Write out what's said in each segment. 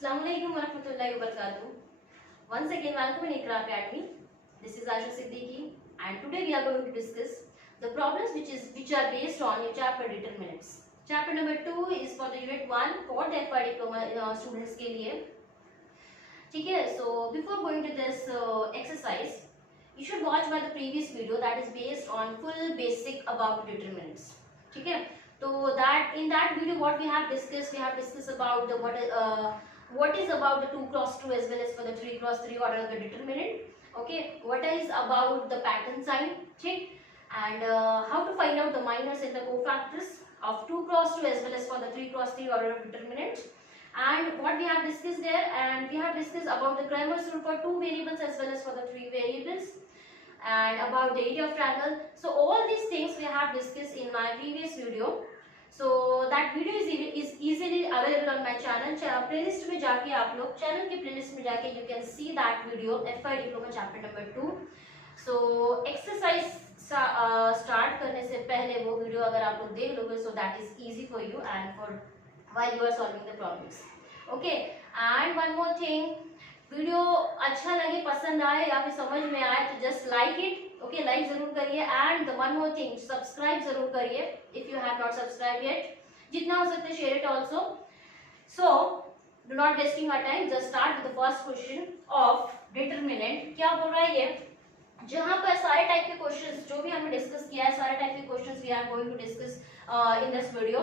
Assalamualaikum warahmatullahi wabarakatuh. Once again, welcome in Iqra Academy. This is Asha Siddiqui, and today we are going to discuss the problems which are based on your chapter determinants. Chapter number 2 is for the unit 1 for the FY diploma students के लिए. ठीक है. So before going to this exercise, you should watch by the previous video that is based on full basic about determinants. ठीक है. So that in that video what we have discussed about the what is about the 2 cross 2 as well as for the 3 cross 3 order of the determinant. Okay, what is about the pattern sign, ठीक, and how to find out the minors and the cofactors of 2 cross 2 as well as for the 3 cross 3 order of determinant, and what we have discussed there, and we have discussed about the Cramer's rule for 2 variables as well as for the 3 variables, and about the area of triangle. So all these things we have discussed in my previous video. So that video is easily available on my channel. Playlist में जाके आप लोग channel के playlist में जाके you can see that video FY diploma chapter number 2. So exercise start करने से पहले वो video अगर आप लोग देख लोगे, so that is easy for you and for while you are solving the problems. Okay, and one more thing, video अच्छा लगे, पसंद आए या फिर समझ में आए तो just like it. Okay, like जरूर करिए, and one more thing, subscribe जरूर करिए if you have not subscribe yet. जितना हो सकता है share it also. So do not wasting our time, just start with the first question of determinant. क्या बोल रहा है ये, जहां पर सारे टाइप के क्वेश्चंस जो भी हमने डिस्कस किया है, सारे टाइप के questions we are going to discuss in this video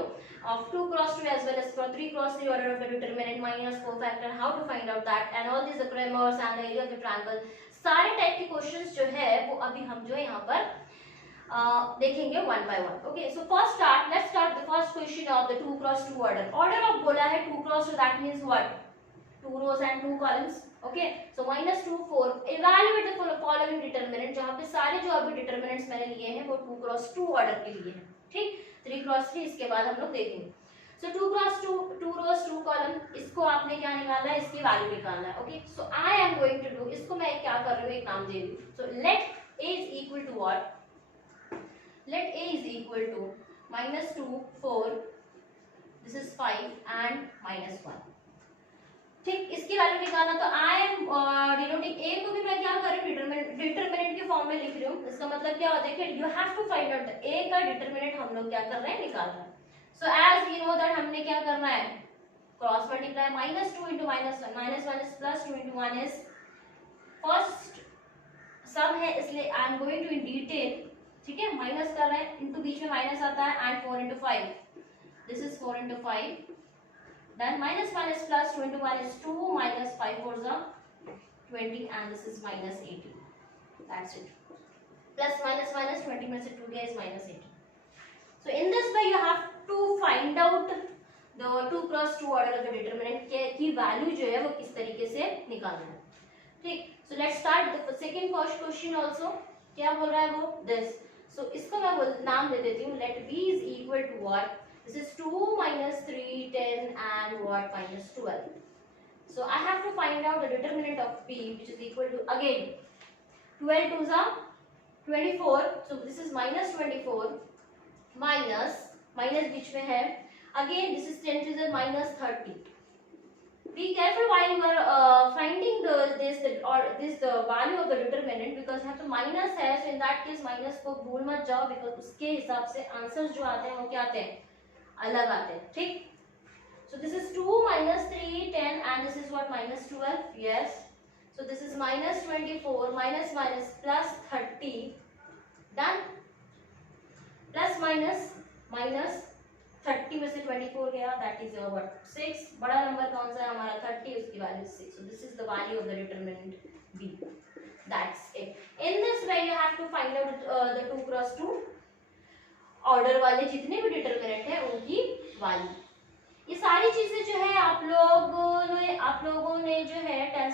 of 2 cross 2 as well as for 3 cross 3 order of the determinant, minus, cofactor, how to find out that, and all these the Cramer's and the area of the triangle, सारे type के questions जो है वो अभी हम जो है यहाँ पर देखेंगे one by one. Okay, so first let's start the first question of the 2 cross 2 order of बोला है 2 cross 2, that means what, 2 rows and 2 columns. Okay, so minus 2 4, evaluate the following determinant, जहाँ पे सारे जो अभी determinants मैंने लिए हैं वो 2 cross 2 ऑर्डर के लिए हैं. ठीक, 3 cross 3 इसके बाद हम लोग देखेंगे. So 2 cross 2, 2 rows 2 column, इसको आपने क्या निकालना है, इसकी वैल्यू निकालना है. Okay, so I am going to do, इसको मैं क्या कर रही हूँ, एक नाम दे रही हूँ. So let a is equal to what, let a is equal to minus 2 4, this is 5 and minus 1. ठीक, इसकी वैल्यू निकालना. तो आई एम डिनोटिंग ए को भी मैं क्या कर रही हूँ, डिटरमिनेंट के फॉर्म में लिख रही हूँ. इसका मतलब क्या होता है कि you have to find out the A का डिटरमिनेंट हम लोग क्या कर रहे हैं, निकाल रहे हैं. So as we know that हमने क्या करना है, cross multiply, minus 2 into minus 1, minus 1 is plus 2 into 1 is first सब है, इसलिए I am going to in detail. ठीक है, माइनस कर रहे हैं, इनटू बीच में माइनस आता है, and 4 into 5, this is 4 into 5. Then minus 1 is plus 2 into 1 is 2, minus 5 4 is 20, and this is minus 18. That's it. Plus minus 20 में से 2 गया is minus 18. So in this way you have to find out the 2 cross 2 order of the determinant की value जो है वो किस तरीके से निकालना है. ठीक, so let's start the second question also. क्या बोल रहा है वो, this. So इसको मैं नाम दे देती हूँ, let b is equal to what, this is 2 minus 3 10 and what, minus 12. So I have to find out the determinant of b, which is equal to, again 12 2s are 24, so this is minus 24 minus बीच में है, again this is 10 to the minus 30. Be careful while you are finding the value of the determinant, because यहाँ तो minus है, so in that case minus को भूल मत जाओ, because उसके हिसाब से आंसर्स जो आते हैं वो क्या आते हैं, अलग आते हैं. ठीक, so this is 2 minus 3 10 and this is what, minus 12. yes, so this is minus 24 minus plus 30, done. plus minus 30 में से 24 गया, that is what, 6. बड़ा नंबर कौन सा है हमारा, 30, उसकी value 6. so this is the value of the determinant b. that's it. in this way you have to find out the 2 cross 2 order वाले जितने भी डिटरमिनेंट है उनकी वैल्यू. ये सारी चीजें जो है आप लोगों ने जो है 10th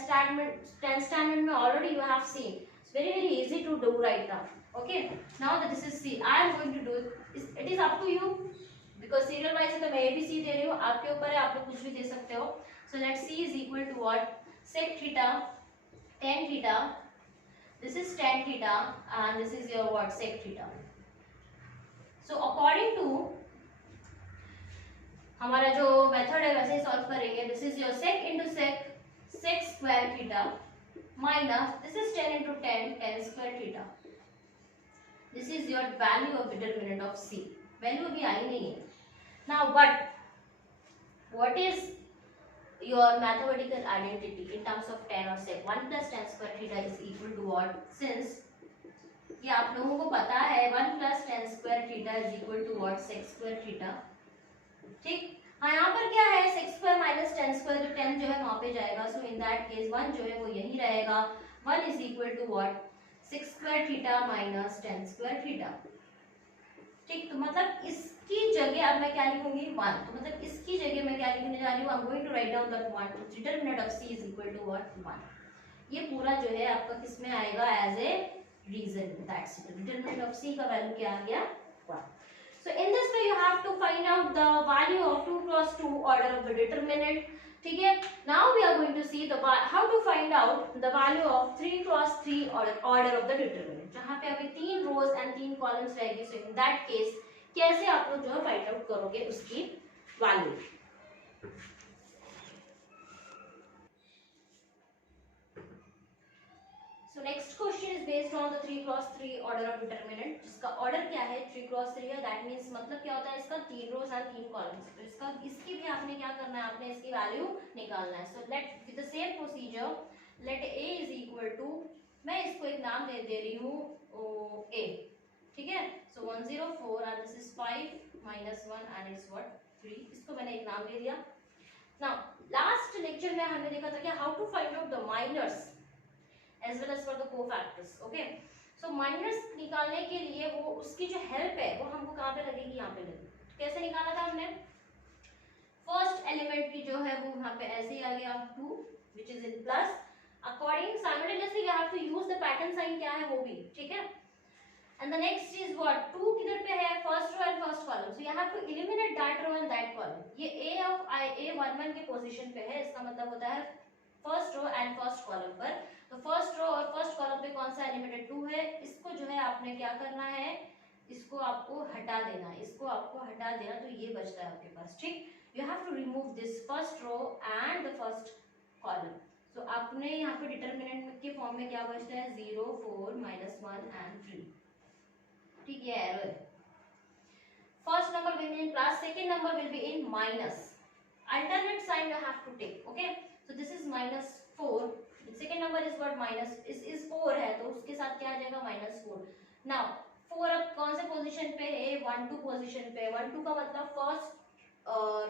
स्टैंडर्ड में already you have seen. It's very easy to do right now. Okay, now that this is C, I am going to do it is up to you, because serial wise तो मैं ए B सी दे रही हूँ, आपके ऊपर है, आप लोग कुछ भी दे सकते हो. So let C is equal to what, sec theta tan theta, this is tan theta and this is your what, sec theta. So according to हमारा जो मेथड है वैसे ही सॉल्व करेंगे. This is your sec into sec square theta minus this is 10 into 10 square theta. This is your value of determinant of C. Value अभी आई नहीं है. Now but what is your mathematical identity in terms of 10 or sec? 1 plus tan square theta is equal to what? Since ये आप लोगों को पता है 1 plus tan square theta is equal to what? sec square theta. ठीक. हाँ, यहाँ पर क्या है sec square minus tan square, तो tan जो है वहाँ पे जाएगा. So in that case 1 जो है वो यही रहेगा. 1 is equal to what? sec square theta minus tan square theta. ठीक. तो मतलब इसकी जगह अब मैं क्या लिखूंगी 1. तो मतलब इसकी जगह मैं क्या लिखने जा रही हूँ? I'm going to write down that 1. तो determinant of C is equal to what? 1. ये पूरा जो है आपका किस में आएगा? As a reason. That's it. Determinant of C का वैल्यू क्या आ गया? 1. So in this way you have to find out the value of 2 cross 2 order of the determinant. ठीक है. Now we are going to see the how to find out the value of 3 cross 3 order of the determinant. जहाँ पे अभी 3 rows and 3 columns रहेगी. So in that case कैसे आप लोग जो है फाइंड आउट करोगे उसकी value. So next question is based on the 3 cross 3 order of determinant. जिसका ऑर्डर क्या है? 3 cross 3 है. That means मतलब क्या होता है इसका? 3 rows and 3 columns. तो इसका इसकी भी आपने क्या करना है? आपने इसकी वैल्यू निकालना है. So let with the same procedure let A is equal to, मैं इसको एक नाम दे रही हूँ A. ठीक है. So 104 and this is 5 minus 1 and it's what? 3. इसको मैंने एक नाम दे दिया. Now last lecture में हमने देखा था कि how to find out the minors as well as for the cofactors. Okay, so minus निकालने के लिए वो उसकी जो हेल्प है वो हमको कहाँ पे लगेगी? यहाँ पे लगेगी. कैसे निकाला था हमने? फर्स्ट एलिमेंट की जो है वो यहाँ पे ऐसे ही आ गया 2 which is in plus. According simultaneously we have to use the pattern sign क्या है वो भी. ठीक है. And the next is what? 2 किधर पे है? first row and first column. So you have to eliminate that row and that column. ये A of A11 के पोजीशन पे है. इसका मतलब होता है first row and first column पर. तो फर्स्ट रो और फर्स्ट कॉलम पे कौन सा एलिमेंट 2 है? इसको जो है आपने क्या करना है? इसको आपको हटा देना है. इसको आपको हटा देना. तो ये बचता है आपके पास. ठीक. You have to remove this first row and the first column. तो आपने यहाँ पे डिटरमिनेंट के फॉर्म में क्या बचता है? 0 4 -1 and 3. ठीक है. Error. First number will be in plus, second number will be in minus. Alternate sign you have to take. Okay. So this is -4. Second number is what? minus is 4 है तो उसके साथ क्या आ जाएगा? -4. Now 4 अब कौन से पोजीशन पे है? 1 2 पोजीशन पे. 1 2 का मतलब first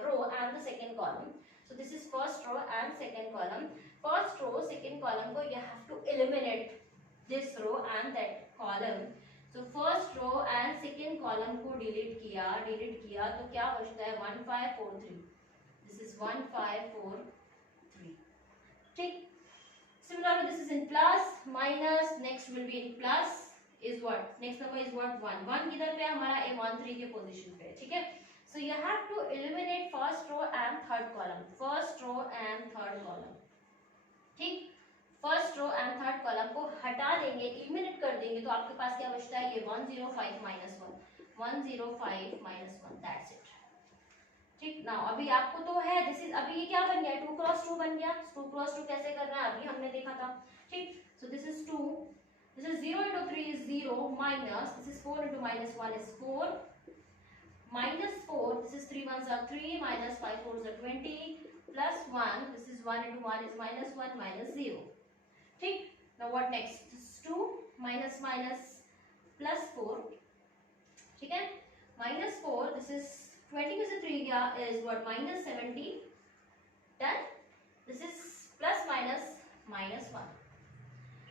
row and the second column. So this is first row and second column. First row second column को you have to eliminate this row and that column. So first row and second column को delete किया तो क्या बचता है? 1 5 4 3. This is 1 5 4 3. ठीक. Similarly this is in plus minus, next will be in plus is what? Next number is what? 1. 1 किधर पे? हमारा A13 के पोजीशन पे. ठीक है. So you have to eliminate first row and third column. First row and third column. ठीक. First row and third column को हटा देंगे, एलिमिनेट कर देंगे तो आपके पास क्या बचता है? ये 105 -1 105 -1. That's it. ठीक. नाउ अभी आपको तो है दिस इज, अभी ये क्या बन गया? 2 क्रॉस 2 बन गया. 2 क्रॉस 2 कैसे करना है अभी हमने देखा था. ठीक. सो this is 2, this is 0 into 3 is 0 minus this is 4 into -1 is 4 -4, this is 3 1s are 3 minus 5 4s are 20 plus 1, this is 1 into 1 is -1 minus 0. ठीक. Now what next? This is 2 minus plus 4. ठीक है. -4, this is 20 में से 3 गया is what? -70. Done. This is plus minus -1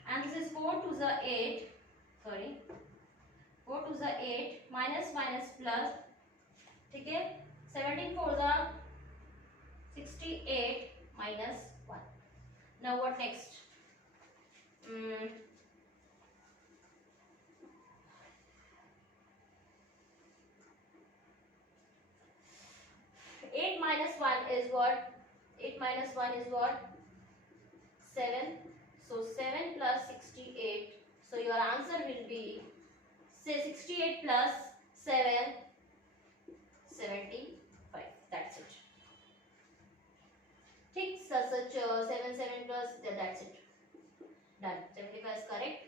and this is 4 2s are 8. Sorry, 4 2s are 8 minus plus. ठीक है. 17 4s are 68 minus 1. Now what next? 8 minus 1 is what? 8 minus 1 is what? 7. So 7 plus 68. So your answer will be, say 68 plus 7, 75. That's it. 7 7 plus that's it, done. 75 is correct.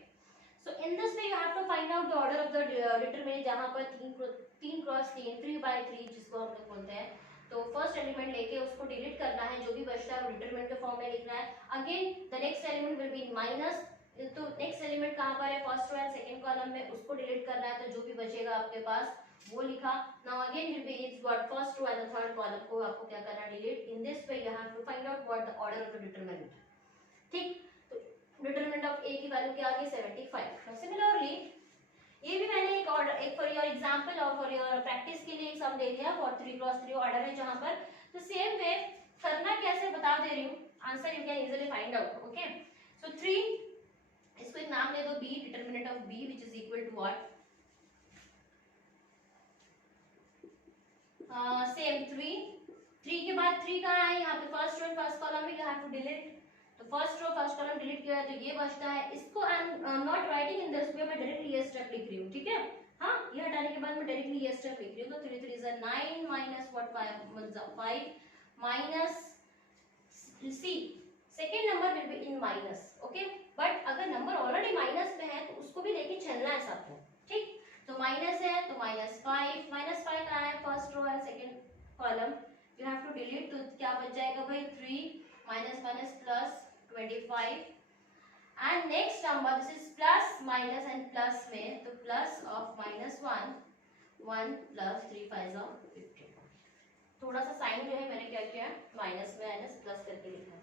So in this way you have to find out the order of the determinant जहाँ पर 3 cross 3 3 by 3 जिसको हम लोग बोलते हैं, तो first element लेके उसको डिलीट करना है, जो भी बचता है वो डिटरमिनेंट के फॉर्म में लिखना है. Again the next element will be minus, तो नेक्स्ट एलिमेंट कहाँ पर है, first row and second column में, उसको डिलीट करना है, तो जो भी बचेगा आपके पास वो लिखा. Now again will be is what first row and the third column को आपको क्या करना है, delete. In this way you have to find out what the order of the determinant. ठीक, तो डिटरमिनेंट ऑफ ए की वैल्यू क्या आ गई 75. नाउ सिमिलरली ये भी मैंने एक ऑर्डर, एक फॉर योर एग्जांपल और फॉर योर प्रैक्टिस के लिए एक सम दे दिया फॉर 3 क्रॉस 3 ऑर्डर है जहां पर, तो सेम वे करना कैसे बता दे रही हूं, answer you can easily find out. Okay, so 3, इसको एक नाम दे दो b, determinant of b which is equal to what, same 3 के बाद 3 कहां है, यहां पे फर्स्ट रो फर्स्ट कॉलम में, यू हैव टू डिलीट. तो first row first column delete किया है तो ये बचता है. इसको I am not writing in this way, मैं डायरेक्टली ये स्टेप लिख रही हूं. ठीक है, हां, ये हटाने के बाद मैं डायरेक्टली ये स्टेप लिख रही हूं. तो 3 3 is 9 minus what 5 minus C, second number will be in minus. Okay, but अगर नंबर ऑलरेडी माइनस में है तो उसको भी लेके चलना है सबको. ठीक, तो माइनस है तो -5 कहां है, first row and second column, you have to delete. तो क्या बच जाएगा भाई 3 minus minus plus 25 and next number this is plus minus and plus में, तो प्लस ऑफ -1 प्लस 3 5 15. थोड़ा सा साइन जो है मैंने क्या किया, माइनस में माइनस प्लस करके लिखा.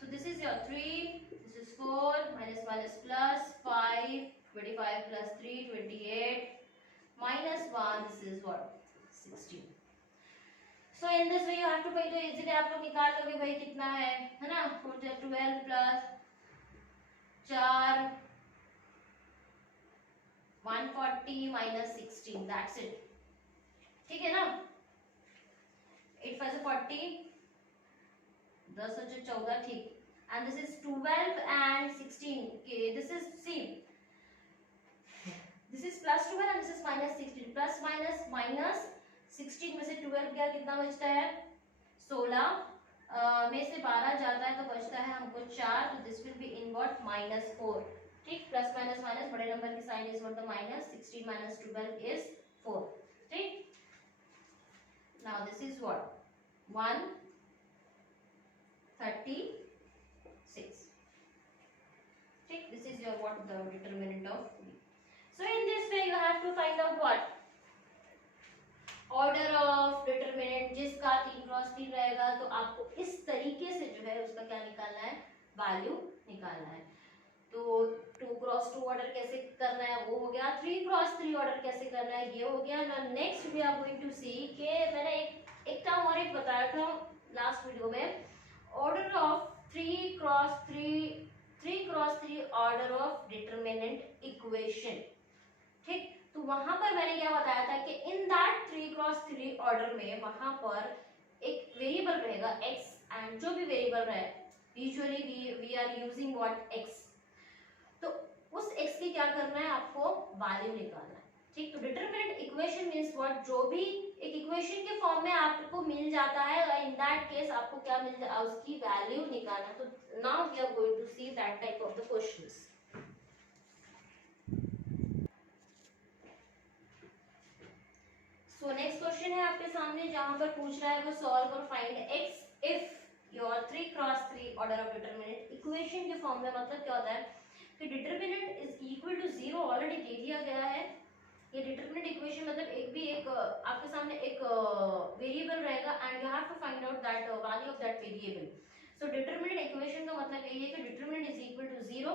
सो this is your 3, this is 4 minus minus plus 5 25 plus 3 28 minus 1 this is what 16. So in this way you have to pay, तो इजीली आप लोग निकाल लोगे भाई कितना है ना, 12 plus 4 140 minus 16 that's it. ठीक है ना, 8 5 40 10 14, ठीक. And this is 12 and 16. Okay, this is see. This is plus 12 and this is minus 16. Plus minus 16 में से 12 गया, कितना बचता है 16 में से 12 जाता है तो बचता है हमको 4. तो this will be in what -4. ठीक, प्लस माइनस माइनस बड़े नंबर की sign is what the minus, 16 minus 12 is 4. ठीक, नाउ दिस इज व्हाट 136. ठीक, this is your what the determinant of. So in this way you have to find out what order of determinant. जिसका 3 cross 3 रहेगा तो आपको इस तरीके से जो है उसका क्या निकालना है, वैल्यू निकालना है. तो 2 क्रॉस 2 ऑर्डर कैसे करना है वो हो गया, 3 क्रॉस 3 ऑर्डर कैसे करना है ये हो गया. Now next we are going to see कि मैंने एक टर्म और एक बताया था लास्ट वीडियो में, order of 3 cross 3 order of determinant equation. ठीक, तो वहां पर मैंने क्या बताया था कि इन दैट 3 क्रॉस 3 ऑर्डर में वहां पर एक वेरिएबल रहेगा x, एंड जो भी वेरिएबल रहे usually we are using what x, तो उस x की क्या करना है, आपको वैल्यू निकालना है. ठीक, तो डिटरमिनेंट इक्वेशन मींस व्हाट, जो भी एक इक्वेशन के फॉर्म में आपको मिल जाता है इन दैट केस आपको क्या मिल जाए, उसकी वैल्यू निकालना. तो now we are going to see that type of the questions. So next question है आपके सामने जहां पर पूछ रहा है वो सॉल्व और find x if your 3 cross 3 order of determinant equation के फॉर्म में. मतलब क्या होता है कि determinant is equal to 0 already दे दिया गया है. ये डिटरमिनेंट इक्वेशन मतलब एक आपके सामने एक वेरिएबल रहेगा and you have to find out that value of that variable. So determinant equation का मतलब यही है कि डिटरमिनेंट इज इक्वल टू 0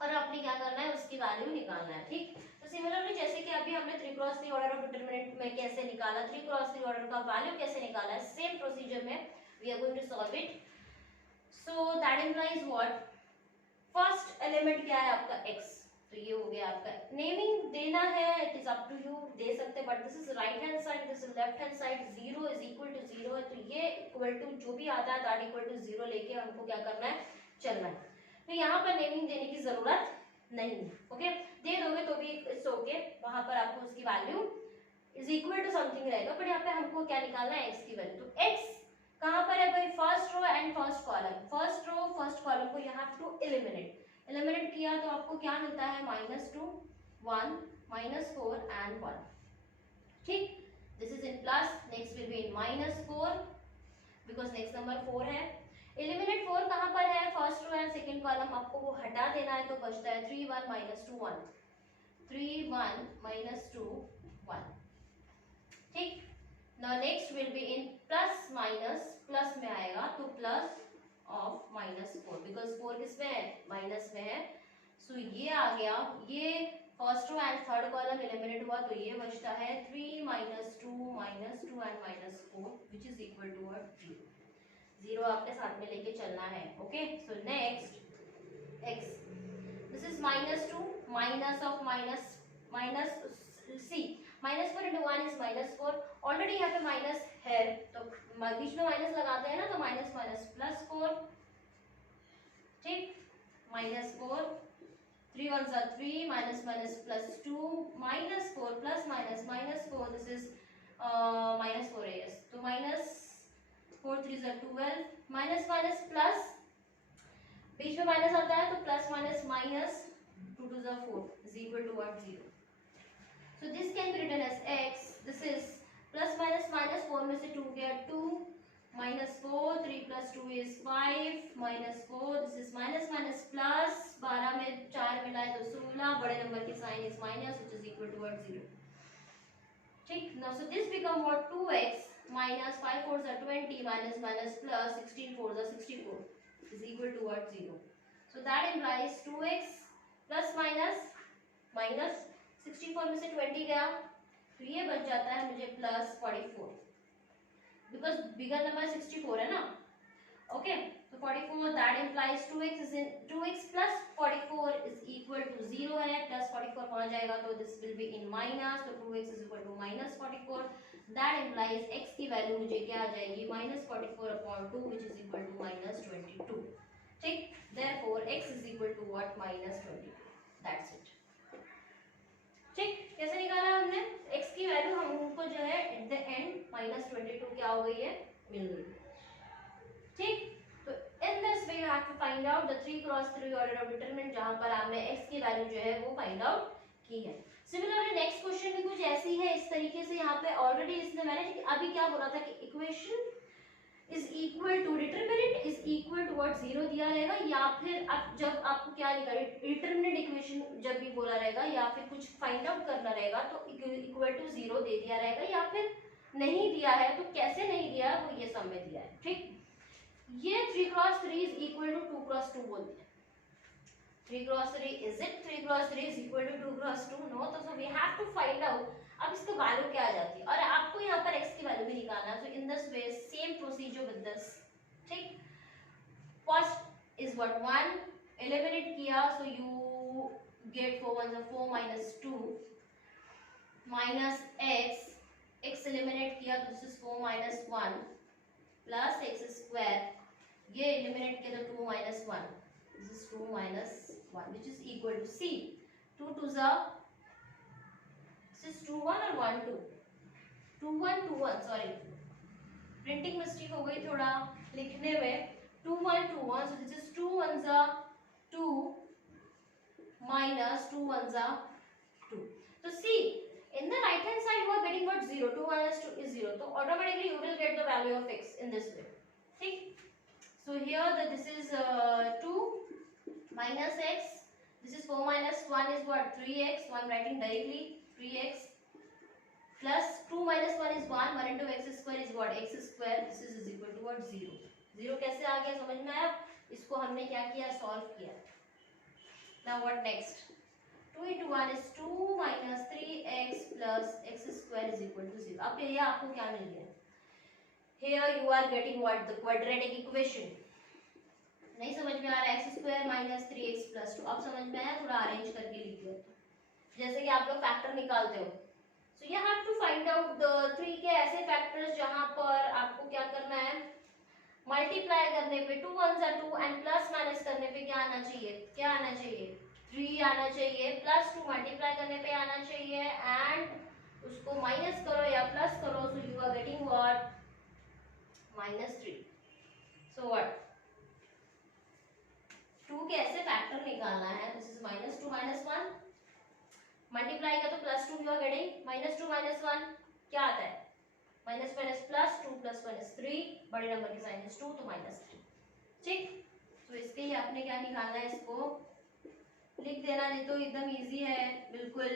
और आपने क्या करना है, उसकी वैल्यू निकालना है. ठीक, तो सिमिलरली जैसे कि अभी हमने 3 क्रॉस 3 ऑर्डर ऑफ डिटरमिनेंट में कैसे निकाला, 3 क्रॉस 3 ऑर्डर का वैल्यू कैसे निकाला है, सेम प्रोसीजर में we are going to solve it. So that implies what, first element क्या है आपका x, तो ये हो गया आपका. नेमिंग देना है, it is up to you, दे सकते but this is right hand side, this is left hand side. 0 is equal to 0 है, तो ये इक्वल टू जो भी आता है दैट इक्वल टू 0 लेके हमको क्या करना है, चलना है. तो यहाँ पर नेमिंग देने की जरूरत नहीं है. ओके, दे दोगे तो भी इट्स ओके, वहां पर आपको उसकी value is equal to something रहेगा, बट यहाँ पे हमको क्या निकालना है, x की वैल्यू. तो x कहाँ पर है divided by first row and first column. First row first column को यू हैव टू एलिमिनेट किया तो आपको क्या मिलता है, -2 1 -4 एंड 1। ठीक, this is in plus, next will be in -4 because next number 4 है। एलिमिनेट 4 कहां पर है, first row and second column, आपको वो हटा देना है तो बचता है 3 1 -2 1, 3 1 -2 1। ठीक, now next will be in plus minus, plus में आएगा तो प्लस ऑफ -4 बिकॉज 4 किस में है, माइनस में है। सो ये आ गया, ये first row and third column eliminate हुआ तो ये बचता है 3 -2 -2 and -4 which is equal to 0। 0 आपके साथ में लेके चलना है। Okay, so next x, this is -2 minus of minus C, -4 into 1 is -4। Already यहाँ पे माइनस है तो बीच में माइनस लगाते हैं ना, तो माइनस माइनस +4। ठीक, -4, 3 1s are 3, minus minus +2, -4 plus minus -4, this is -4 है, yes, तो -4 3s are 12, minus minus plus, बीच में माइनस आता है तो plus minus minus, 2 2s are 4 is equal to what, 0। so this can be written as x, this is plus minus minus 4 में से 2 गया 2, -4, 3 plus 2 is 5, -4, this is minus minus plus, 12 में 4 मिला है तो 16, बड़े नंबर की sign is minus which is equal to what, 0। ठीक, now so this become what, 2x minus 5 4s are 20 minus minus plus 16 4s are 64 is equal to what, 0। so that implies 2x plus minus minus 64 में से 20 गया तो ये बच जाता है मुझे +44 बिकॉज बिगर नंबर 64 है ना। ओके, तो 44 that implies 2x is in 2x plus 44 is equal to 0 है, प्लस 44 पहुंच जाएगा तो this will be in minus, तो 2x is equal to -44, that implies x की वैल्यू मुझे क्या आ जाएगी, -44/2 which is equal to -22। ठीक, therefore x is equal to what, -22, that's it। ठीक, कैसे निकाला हमने, x की वैल्यू हमको जो है एट द एंड -22 क्या हो गई है, मिल गई। ठीक, तो in this way you have to find out the 3x3 order of determinant जहां पर हमने x की वैल्यू जो है वो फाइंड आउट की है। सिमिलरली नेक्स्ट क्वेश्चन भी कुछ ऐसी है, इस तरीके से यहाँ पे ऑलरेडी इसने मैंने अभी क्या बोला था कि equation is equal to determinant is equal to what, 0 दिया रहेगा, या फिर अब जब आपको क्या निकाले डिटरमिनेंट इक्वेशन जब भी बोला रहेगा या फिर कुछ फाइंड आउट करना रहेगा तो इक्वल टू 0 दे दिया रहेगा, या फिर नहीं दिया है तो कैसे नहीं दिया है वो ये सब में दिया है। ठीक, ये 3x3 is equal to 2x2 बोलते हैं। 3x3 is it 3x3 is equal to 2x2, no, तो so we have to find out अब इसका वैल्यू क्या आ जाती है और आपको यहाँ पर x की वैल्यू भी निकालना है। So in this way same procedure with this. ठीक, फर्स्ट इज व्हाट 1 एलिमिनेट किया, so you get 4 1 4 -2 minus x eliminate किया तो दिस इज 4 -1 प्लस x², ये एलिमिनेट किया तो 2 -1, this is 2 -1 which is equal to c, 2 2s are, this is 2 1 or 1 2, 2 1 2 1, sorry printing mistake हो गई थोड़ा लिखने में, 2 1 2 1, so this is 2 1s are 2 minus 2 1s are 2, so see in the right hand side you are getting what, 0, 2 minus 2 is 0, so automatically you will get the value of x in this way। ठीक, so here that this is 2 minus x, this is 4 minus 1 is what, 3x, so I am writing directly 3x plus 2 minus 1 is 1, 1 into x square is what, x square, this is equal to what, 0। 0 कैसे आ गया समझ में आया, इसको हमने क्या किया, solve किया। now what next, 2 into 1 is 2 minus 3x plus x square is equal to 0। अब ये आपको क्या मिल गया, here you are getting what, the quadratic equation। नहीं समझ में आ रहा, x² minus 3x plus 2, अब समझ में आया, थोड़ा अरेंज करके लिखिए जैसे कि आप लोग फैक्टर निकालते हो। so you have to find out the 3 के ऐसे फैक्टर्स जहां पर आपको क्या करना है, मल्टीप्लाई करने पे 2 1s are 2 and plus minus करने पे क्या आना चाहिए, 3 आना चाहिए, प्लस 2 मल्टीप्लाई करने पे आना चाहिए एंड उसको माइनस करो या प्लस करो, so you are getting what, -3। So what, 2 के ऐसे फैक्टर निकालना है, दिस इज -2 -1, मल्टीप्लाई का तो +2 यू आर गेटिंग, -2 -1 क्या आता है, माइनस माइनस प्लस, 2 + 1 = 3, बड़े नंबर की साइन इज 2 तो -3, ठीक। तो इसके लिए आपने क्या निकालना है, इसको लिख देना, ये तो एकदम इजी है, बिल्कुल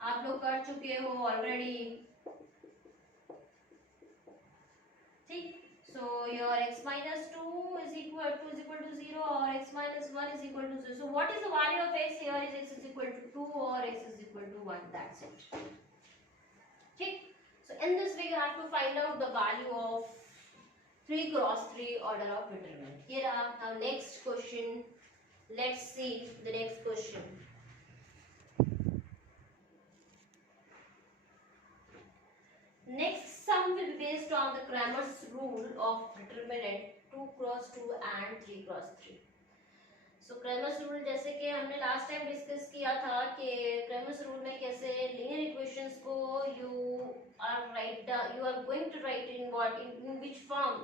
आप लोग कर चुके हो ऑलरेडी, ठीक। So your x minus 2 is equal to 0 or x minus 1 is equal to 0. So what is the value of x here? Is x is equal to 2 or x is equal to 1? That's it. Okay. So in this way you have to find out the value of 3 cross 3 order of determinant. Here are now next question. Let's see the next question. Next sum will be based on the Cramer's rule of determinant 2 cross 2 and 3 cross 3. So Cramer's rule जैसे कि हमने last time discuss किया था कि Cramer's rule में कैसे linear equations को you are going to write in what, in which form,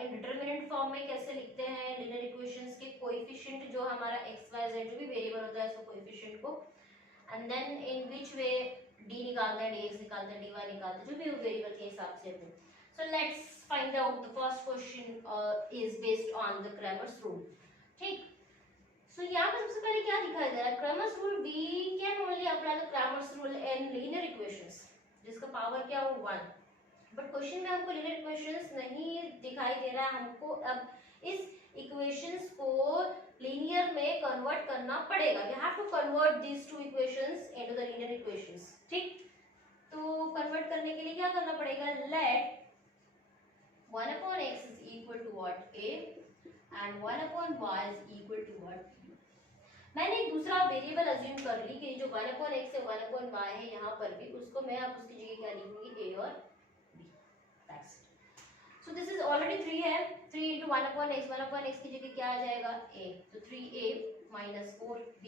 in determinant form में कैसे लिखते हैं linear equations के coefficient जो हमारा x y z जो भी variable होता है उसको coefficient को, and then in which way d निकालते हैं, dx निकालते हैं, dy निकालते हैं, जो भी वेरिएबल के हिसाब से होते हैं. So let's find out the first question is based on the Cramer's rule. ठीक. So यहाँ पे सबसे पहले क्या दिखाई दे रहा है, Cramer's rule, we can only apply the Cramer's rule in linear equations जिसका पावर क्या हो 1. बट क्वेश्चन में हमको linear equations नहीं दिखाई दे रहा है, हमको अब इस इक्वेशंस को लीनियर में कन्वर्ट करना पड़ेगा. We have to convert these two equations into the linear equations. ठीक. तो कन्वर्ट करने के लिए क्या करना पड़ेगा, let 1/x is equal to what, a, and 1/y is equal to what, b. मैंने एक दूसरा वेरिएबल अज्यूम कर ली कि जो 1/x है 1/y है यहाँ पर भी, उसको मैं अब उसकी जगह क्या लिखूंगी, a और b. That's it. So this is already 3 है, 3 into 1/x, 1/x की जगह क्या आ जाएगा, a. So 3a minus 4b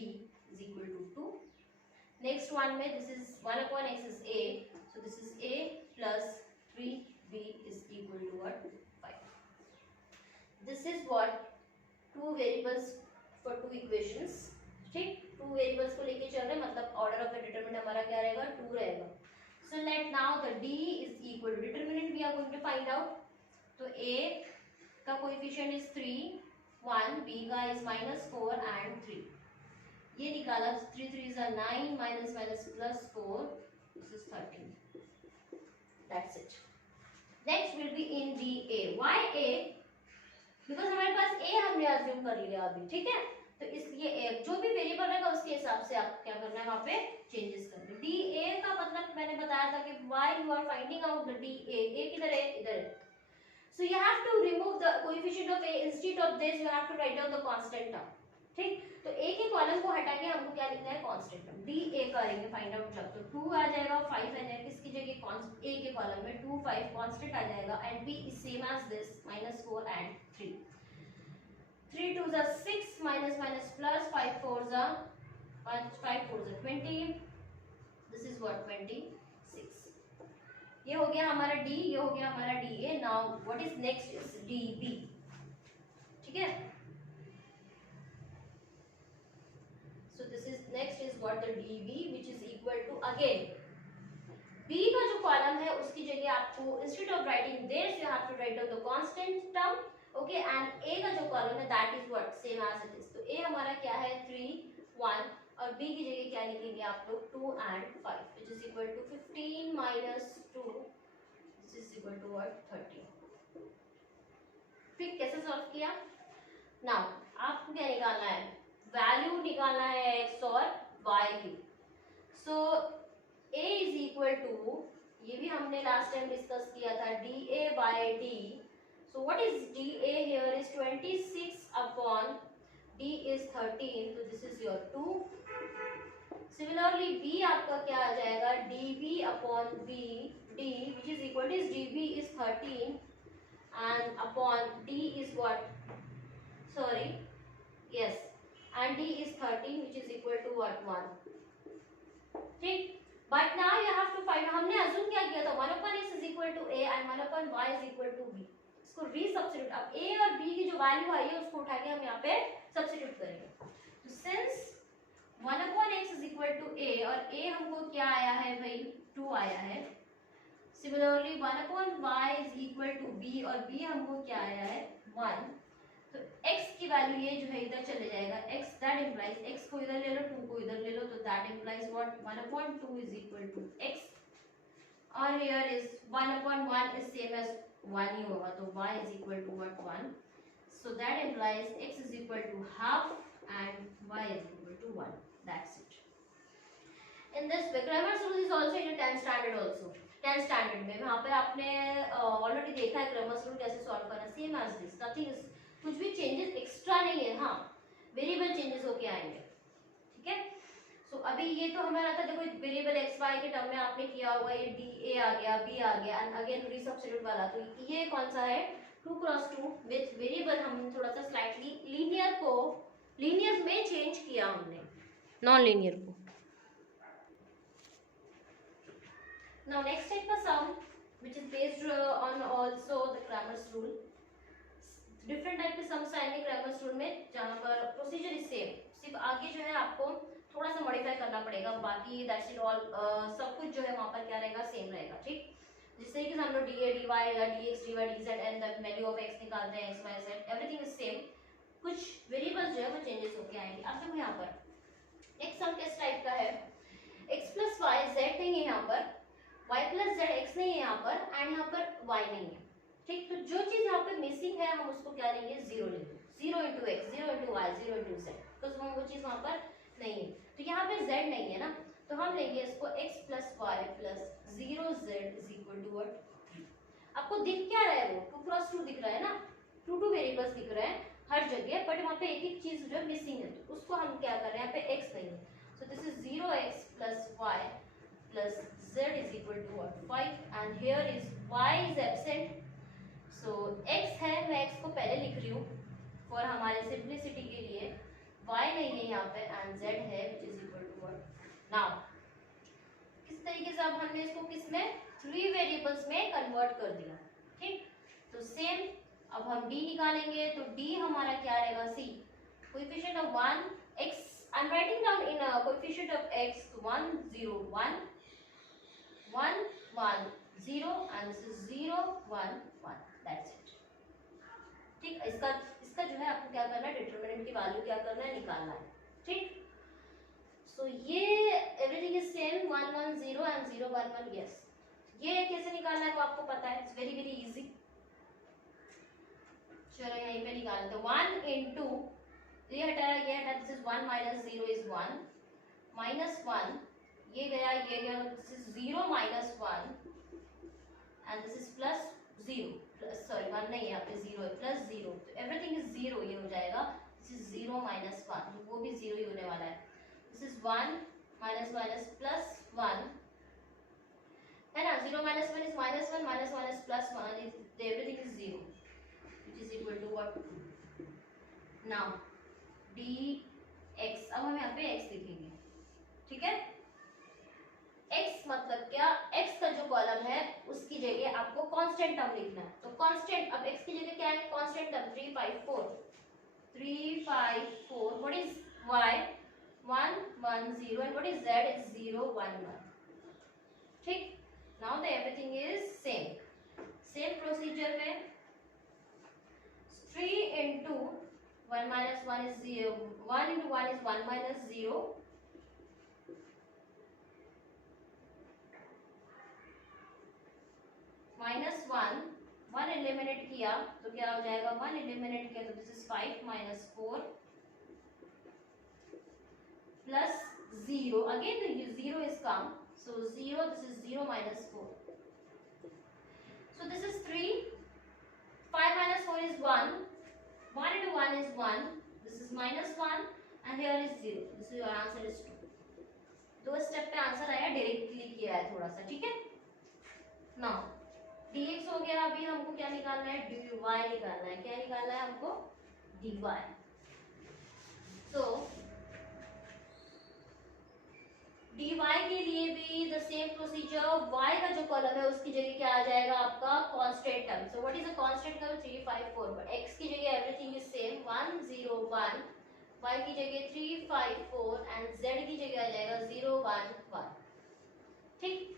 is equal to 2. Next one में this is 1/x is a, so this is a plus 3b is equal to what, 5. This is what, two variables for two equations. ठीक, two variables को लेके चल रहे, मतलब order of the determinant हमारा क्या रहेगा, 2 रहेगा. So let now the d is equal to determinant we are going to find out. तो a का कोएफिशिएंट is 3, 1, b का is -4 and 3. ये निकाला, 3 3 is 9 minus minus plus 4, this is 13. That's it. Next will be in the a. Why a? Because हमारे पास a हमने assume कर लिया अभी, ठीक है. तो इसलिए a जो भी वेरिएबल रहेगा उसके हिसाब से आप क्या करना है, वहाँ पे चेंजेस करना है. da का मतलब मैंने बताया था कि why you are finding out the da. a किधर है, इधर है. So you have to remove the coefficient of a. Instead of this you have to write down the constant term. ठीक. तो a के कॉलम को हटा के हमको क्या लिखना है, कांस्टेंट टर्म. da करेंगे फाइंड आउट जब, तो 2 आ जाएगा, 5 आ जाएगा, किसकी जगह, a के कॉलम में 2 5 कांस्टेंट आ जाएगा, and b is same as this, -4 and 3. 3 2s are 6, minus minus plus 5 4s are 20. This is what, 26. ये हो गया हमारा d, ये हो गया हमारा da. Now what is next is db. ठीक है. So this is next is what, the db, which is equal to again b का जो कॉलम है उसकी जगह आपको instead of writing this you have to write down the constant term. Okay, and a का जो कॉलम है that is what, same as it is. तो a हमारा क्या है, 3 1, और b की जगह क्या लिखेंगे आप लोग, 2 and 5, which is equal to 15 minus 2, this is equal to what, 13. फिर कैसे सॉल्व किया. नाउ आपको क्या निकालना है, वैल्यू निकालना है x और y की. सो a इज इक्वल टू, ये भी हमने लास्ट टाइम डिस्कस किया था, dA by d. So what is dA here is 26 upon d is 13, so this is your 2. Similarly b आपका क्या आ जाएगा, dB upon b, d which is equal to dB is 13 and upon d is what, sorry, yes, and d is 13 which is equal to what, 1. ठीक. But now you have to find, हमने assume क्या किया था, 1/x is equal to a and 1/y is equal to b. इसको resubstitute, अब a और b की जो वैल्यू आई है उसको उठा के हम यहाँ पे सब्स्टिट्यूट करेंगे। तो since 1/x is equal to a, और a हमको क्या आया है भाई 2 आया है। Similarly 1/y is equal to b, और b हमको क्या आया है 1। तो x की वैल्यू ये जो है इधर चले जाएगा, x दैट इंप्लाइज x को इधर ले लो, 2 को इधर ले लो, तो that implies what 1/2 is equal to x, और here is 1/1 is same as 1 ही होगा, तो y is equal to what 1, so that implies x is equal to half and y is equal to 1, that's it. In this way Cramer's rule is also in a 10th standard also, 10th standard में वहाँ पे आपने already देखा है Cramer's rule कैसे solve करना, same as this, nothing is, कुछ भी चेंजेस एक्स्ट्रा नहीं है, हाँ वेरिएबल चेंजेस होके आएंगे, ठीक है। सो अभी ये तो हमारा था, देखो वेरिएबल एक्स वाई के टर्म में आपने किया होगा, ये डी ए आ गया, बी आ गया, एंड अगेन रीसब्स्टिट्यूट वाला, तो ये कौन सा है 2x2 विथ वेरिएबल हम थोड़ा सा स्लाइटली लीनियर को लीनियर में चेंज किया हमने नॉन लीनियर को। नाउ नेक्स्ट टाइप का sum which is based on also the Cramer's rule, different type के सम्स आएंगे Cramer's rule में, जहाँ पर प्रोसीजर इज सेम, सिर्फ आगे जो है आपको थोड़ा सा मॉडिफाई करना पड़ेगा, बाकी दैट्स इट ऑल, सब कुछ जो है वहाँ पर क्या रहेगा सेम रहेगा, ठीक। जिस तरीके से हम लोग डी ए डी वाई या D X D Y D Z and the value of X निकालते हैं, X Y Z everything is same, कुछ वेरिएबल्स जो है वो चेंजेस होके आएंगे। अब देखो यहाँ पर एक सम किस टाइप का है, x प्लस वाई जेड नहीं है यहाँ पर, y प्लस जेड एक्स नहीं है यहाँ पर, एंड यहाँ पर y नहीं है, ठीक। तो जो चीज यहाँ पे मिसिंग है हम उसको क्या लेंगे 0 लेंगे, 0 into X, 0 into Y, 0 into Z, तो वो चीज वहाँ पर नहीं है, तो यहाँ पे z नहीं है ना, तो हम लेंगे इसको x plus Y plus 0z is equal to what 3। आपको दिख क्या रहा है, वो 2x2 दिख रहा है ना, 2 वेरिएबल्स दिख रहे हैं हर जगह, बट वहाँ पे एक एक चीज जो मिसिंग है, तो उसको हम क्या कर रहे हैं, यहाँ पे x नहीं है, so this is 0x plus y plus z is equal to what 5, and here is y is absent, so x है, मैं x को पहले लिख रही हूँ फॉर हमारे सिंप्लिसिटी के लिए, y नहीं है यहाँ पे, एंड z है which is equal to what. Now किस तरीके से अब हमने इसको किसमें 3 वेरिएबल्स में कन्वर्ट कर दिया, ठीक। तो सेम अब हम d निकालेंगे, तो d हमारा क्या रहेगा, c coefficient of 1 x, I am writing down in coefficient of x 1 0 1 1 1 0 and this is 0 1 1, that's it, ठीक। इसका इसका जो है आपको क्या करना है, डिटरमिनेंट की वैल्यू क्या करना है, निकालना है, ठीक। सो ये everything is same 1 1 0 and 0 1 1, yes. ये कैसे निकालना है वो आपको पता है, इट्स वेरी वेरी इजी। चलो यहीं पे निकालते हैं, 1 इंटू ये हटा, this is 1 minus 0 is 1 minus 1, ये गया, this is 0 minus 1 and this is plus 0, plus sorry 1 नहीं है यहाँ पे 0 है, प्लस 0, तो एवरीथिंग इज 0, ये हो जाएगा, दिस इज 0 माइनस 1, तो वो भी 0 ही होने वाला है, this is 1 minus minus plus 1 है ना, 0 minus 1 is minus 1 minus minus plus 1, everything is 0 which is equal to what 2। now dx, अब हम यहाँ पे x लिखेंगे, ठीक है। x मतलब क्या, x का जो कॉलम है उसकी जगह आपको कांस्टेंट टर्म लिखना है, तो कांस्टेंट, अब x की जगह क्या है, constant term 3 5 4, what is y 1 1 0 and what is z is 0 1 1, ठीक। now the everything is same procedure में 3 into 1 minus 1 is 0, 1 into 1 is 1 minus 0, minus 1 1 eliminate किया तो क्या हो जाएगा, 1 एलिमिनेट किया तो this is 5 minus 4 plus 0, again the 0 is come, so 0, this is 0 minus 4, so this is 3, 5 minus 4 is 1, 1 into 1 is 1, this is minus 1 and here is 0, this is your answer is 2। दो step पे answer आया, directly किया है थोड़ा सा, ठीक है। Now dx हो गया, अभी हमको क्या निकालना है, dy निकालना है, क्या निकालना है हमको, dy। so dy के लिए भी द सेम प्रोसीजर, y का जो कॉलम है उसकी जगह क्या आ जाएगा आपका constant term. So what is a constant term? 3 5 4. But x की जगह एवरीथिंग इज सेम 1 0 1, y की जगह 3 5 4 एंड z की जगह आ जाएगा 0 1 1. ठीक.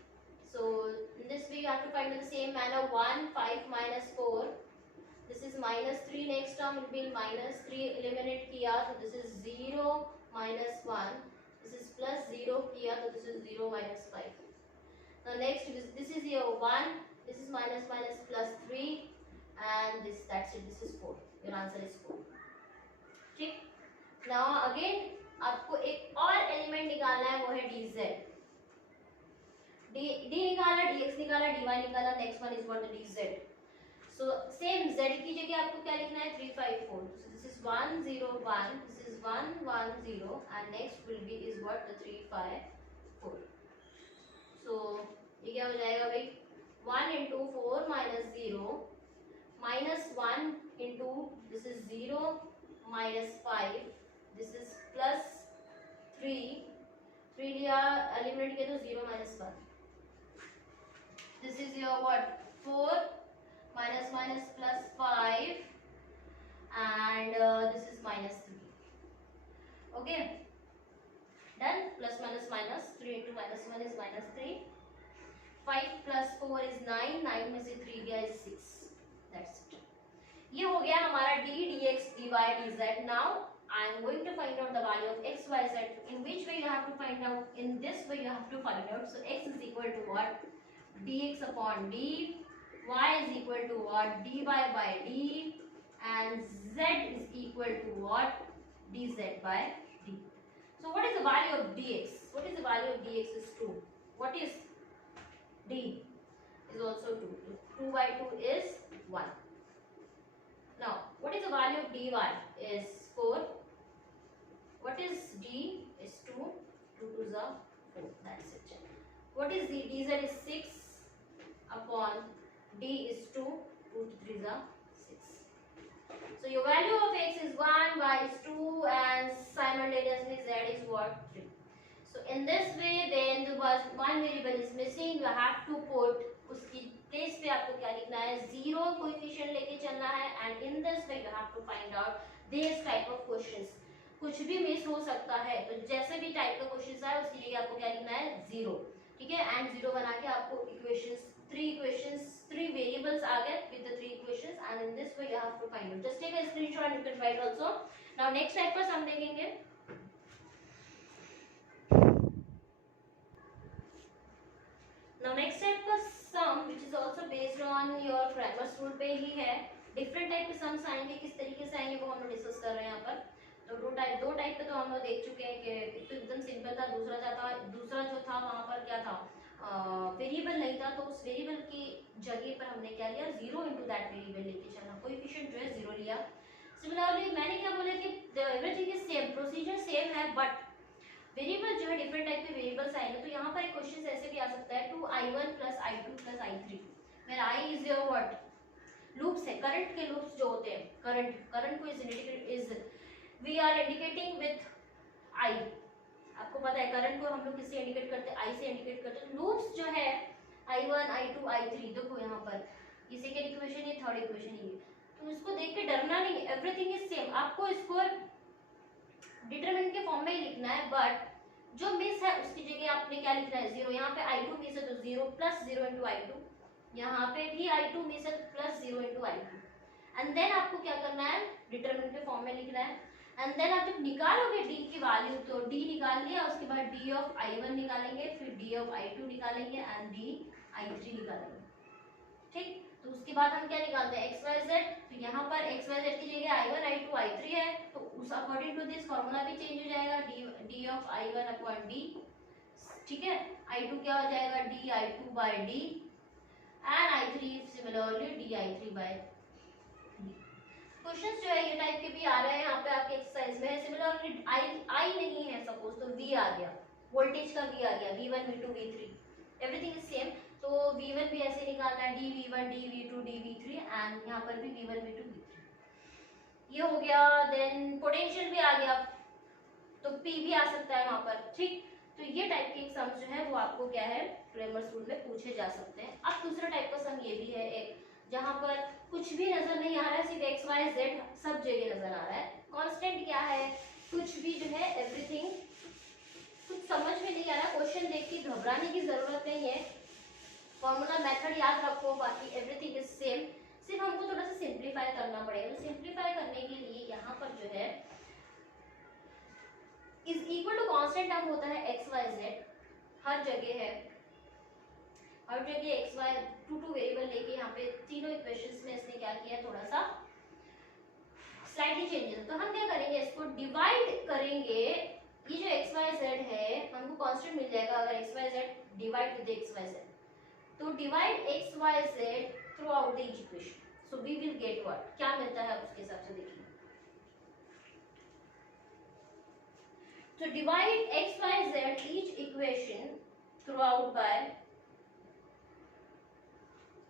So in this way you have to find in the same manner 1 5 minus 4. This is minus 3. Next term will be minus 3 eliminate किया तो this is 0 minus 1. This is plus 0 किया तो this is 0 minus 5. Now next this is your 1. This is minus minus plus 3 and this that's it. This is 4. Your answer is 4. ठीक. Now again आपको एक और element निकालना है, वो है dz. d निकाला, dx निकाला, dy निकाला. Next one is what the dz. So same z की जगह आपको क्या लिखना है? 3 5 4. So this is 1 0 1. This is 1 1 0 and next will be is what the 3 5 4. So ये क्या हो जाएगा भाई? 1 into 4 minus 0 minus 1 into this is 0 minus 5. This is plus 3. 3 लिया एलिमिनेट किया तो 0 minus 1. This is your what? 4 minus minus plus 5 and this is minus 3. Okay, done. Plus minus minus 3 into minus 1 is minus 3. 5 plus 4 is 9. 9 में से 3 गया is 6. That's it. ये हो गया हमारा d dx dy dz. Now I am going to find out the value of x y z. In which way you have to find out? In this way you have to find out. So x is equal to what? Dx upon d. Y is equal to what? Dy by d and z is equal to what? Dz by d. So what is the value of dx? What is the value of dx is 2. What is d? Is also 2. 2 by 2 is 1. Now what is the value of dy? Is 4. What is d? Is 2. 2 to the 4. That's it. What is the dz? Is 6 upon d is 2, 2 to 3 is 6. So your value of x is 1, y is 2 and simultaneously z is what? 3. So in this way then the one variable is missing. You have to put उसकी place पे आपको क्या लिखना है? 0 coefficient लेके चलना है and in this way you have to find out this type of questions. कुछ भी मिस हो सकता है तो जैसे भी टाइप का क्वेश्चन आए उसकी जगह आपको क्या लिखना है? 0. ठीक है. एंड 0 बना के आपको equations 3 variables are get with the 3 equations and in this way you have to find out. Just take a screenshot and you can write also. Now next type का sum देखेंगे. Now next type का sum which is also based on your Cramer's rule पे ही है. Different type के sums आएंगे, किस तरीके से आएंगे वो हम लोग डिस्कस कर रहे हैं यहाँ पर. तो दो टाइप पे तो हम लोग देख चुके हैं कि एक तो एकदम सिंपल था, दूसरा जो था वहाँ पर क्या था? वेरिएबल नहीं था तो उस वेरिएबल की जगह पर हमने क्या लिया? 0 into दैट वेरिएबल लेके चलना. कोएफिशिएंट जो है 0 लिया. सिमिलरली मैंने क्या बोला कि everything is same, procedure same है बट वेरिएबल जो है डिफरेंट टाइप के वेरिएबल्स आएंगे. तो यहाँ पर एक क्वेश्चन ऐसे भी आ सकता है 2i1 plus i2 plus i3 where i is your what? Loops है, करंट के लूप्स जो होते हैं. करंट को is we are indicating with i. आपको पता है करंट को हम लोग किससे इंडिकेट करते हैं? i से इंडिकेट करते हैं. लूप्स जो है i1 i2 i3 देखो यहाँ पर ये सेकंड इक्वेशन, ये थर्ड इक्वेशन, ये तो इसको देख के डरना नहीं. Everything is same. आपको इसको डिटरमिनेंट के फॉर्म में ही लिखना है बट जो मिस है उसकी जगह आपने क्या लिखना है? 0. यहाँ पे i2 मिस है तो 0 plus 0 into i2. यहाँ पे भी i2 मिस है तो plus 0 into i2 and then आपको क्या करना है? डिटरमिनेंट के फॉर्म में लिखना है. एंड देन आप जब निकालोगे d की वैल्यू तो d निकाल लिया, उसके बाद d of i1 निकालेंगे, फिर d of i2 निकालेंगे एंड d i3 निकालेंगे. ठीक. तो उसके बाद हम क्या निकालते हैं? x y z. तो यहाँ पर x y z की जगह i1 i2 i3 है तो उस अकॉर्डिंग टू दिस फॉर्मूला भी चेंज हो जाएगा. d of i1 upon d. ठीक है. i2 क्या हो जाएगा? d i2 by d and i3 similarly d i3 by d. Questions जो है ये टाइप के भी आ रहे हैं यहाँ पे आपके एक्सरसाइज में. सिमिलरली i नहीं है सपोज तो v आ गया, वोल्टेज का v आ गया, v1 v2 v3 everything is same. तो v1 भी ऐसे निकालना है dv1 dv2 dv3 एंड यहाँ पर भी v1 v2 v3. ये हो गया. देन पोटेंशियल भी आ गया तो p भी आ सकता है वहां पर. ठीक. तो ये टाइप के एग्जाम्स जो है वो आपको क्या है ग्रामर स्कूल में पूछे जा सकते हैं। अब दूसरा टाइप का सम ये भी है एक, जहां पर कुछ भी नजर नहीं आ रहा है, सिर्फ एक्स वाई जेड सब जगह नजर आ रहा है। कांस्टेंट क्या है, कुछ भी जो है एवरीथिंग, कुछ समझ में नहीं आ रहा, क्वेश्चन देख के घबराने की जरूरत नहीं है, फॉर्मूला मेथड याद रखो, बाकी एवरीथिंग इज सेम, सिर्फ हमको थोड़ा सा सिंप्लीफाई करना पड़ेगा। तो सिंप्लीफाई करने के लिए यहाँ पर जो है is equal to constant term होता है एक्स वाई जेड, हर जगह है, हर जगह एक्स वाई टू वेरिएबल लेके यहाँ पे तीनों इक्वेशंस में इसने क्या किया, थोड़ा सा स्लाइटली चेंजेस। तो हम क्या करेंगे, इसको डिवाइड करेंगे, ये जो एक्स वाई जेड है हमको कांस्टेंट मिल जाएगा अगर x Y z divide with x Y z, तो divide x Y z throughout the each equation, so we will get what, क्या मिलता है उसके हिसाब से देखिए। So divide x, y, z each equation throughout by,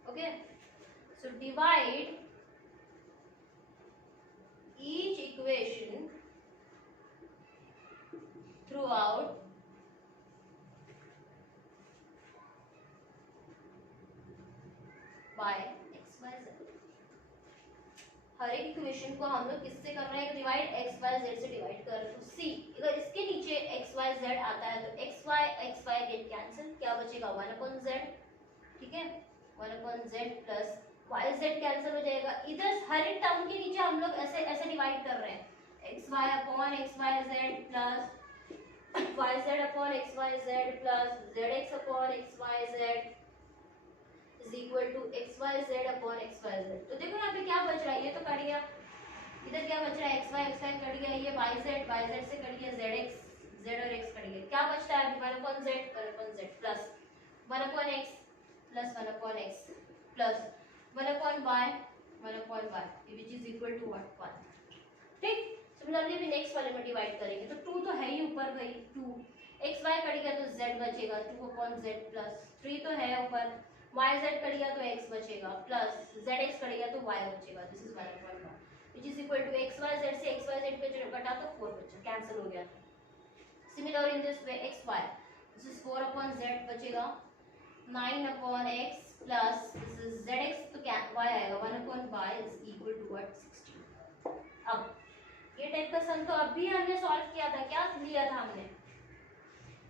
okay, so divide each equation throughout by x, y, z। हर एक equation को हम लोग किससे कर रहे हैं, डिवाइड एक्स वाई जेड से डिवाइड कर रहे हैं। तो सी अगर इसके नीचे एक्स वाई जेड आता है तो एक्स वाई गेट कैंसिल, क्या बचेगा 1/z, ठीक है, 1/z plus Y Z cancel हो जाएगा। इधर हर एक टर्म के नीचे हम लोग ऐसे ऐसे डिवाइड कर रहे हैं, X Y upon X Y Z plus Y Z upon X Y Z plus Z X upon X Y Z is equal to xyz upon xyz। तो देखो यहाँ पे क्या बच रहा है, ये तो कट गया, इधर क्या बच रहा है xy कट गया, ये yz से कट गया, z और x कट गया, क्या बचता है अभी 1/z plus 1/x plus 1/x plus 1/y which is equal to what 1, ठीक। सिमिलरली भी नेक्स्ट वाले में डिवाइड करेंगे तो 2 तो है ही ऊपर भाई, 2 xy कट गया तो z बचेगा 2/z प्लस 3 तो है ऊपर, yz कट गया तो x बचेगा प्लस zx कट गया तो y बचेगा, this is 1/1 which is equal to xyz से xyz पे जो कटा तो 4 बचा, कैंसिल हो गया। Similar in this way xy, this is 4/z बचेगा 9/x plus this is zx तो क्या y आएगा 1/y is equal to what 16। अब ये टाइप का सम तो अभी हमने सॉल्व किया था, क्या लिया था हमने,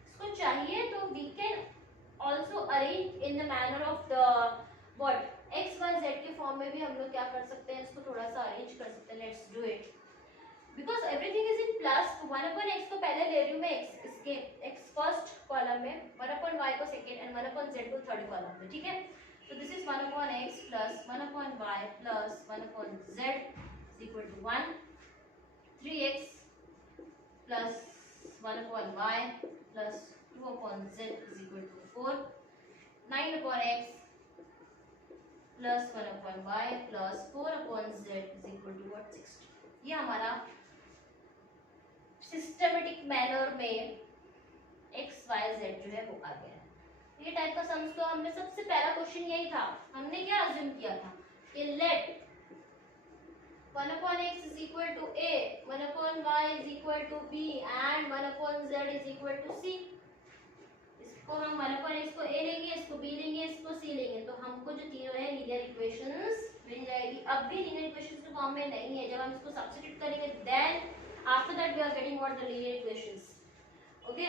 इसको चाहिए तो we can also arrange in the manner of the what x y z के फॉर्म में भी हम लोग क्या कर सकते हैं, इसको थोड़ा सा अरेंज कर सकते हैं। Let's do it, because everything is in plus, 1/x को पहले ले रही हूँ मैं x, इसके x फर्स्ट कॉलम में, 1/y को सेकंड एंड 1/z को थर्ड कॉलम में, ठीक है। so this is 1/x plus 1/y plus 1/z is equal to 1, 3x plus 1/y plus 2/z is equal to 4, 9/x plus 1/y plus 4/z is equal to what 60। ये हमारा systematic manner में x y z जो है वो आ गया है। ये type का सम्स तो हमने सबसे पहला क्वेश्चन यही था, हमने क्या अज्यूम किया था कि late 1/x is equal to a, 1/y is equal to b and 1/z is equal to c। इसको हम 1/x को a लेंगे, इसको b लेंगे, इसको c लेंगे, तो हमको जो तीनों है लीनियर इक्वेशंस मिल जाएगी। अब भी लीनियर इक्वेशंस के फॉर्म में नहीं है, जब हम इसको सब्स्टिट्यूट करेंगे then after that we are getting what the linear equations, okay.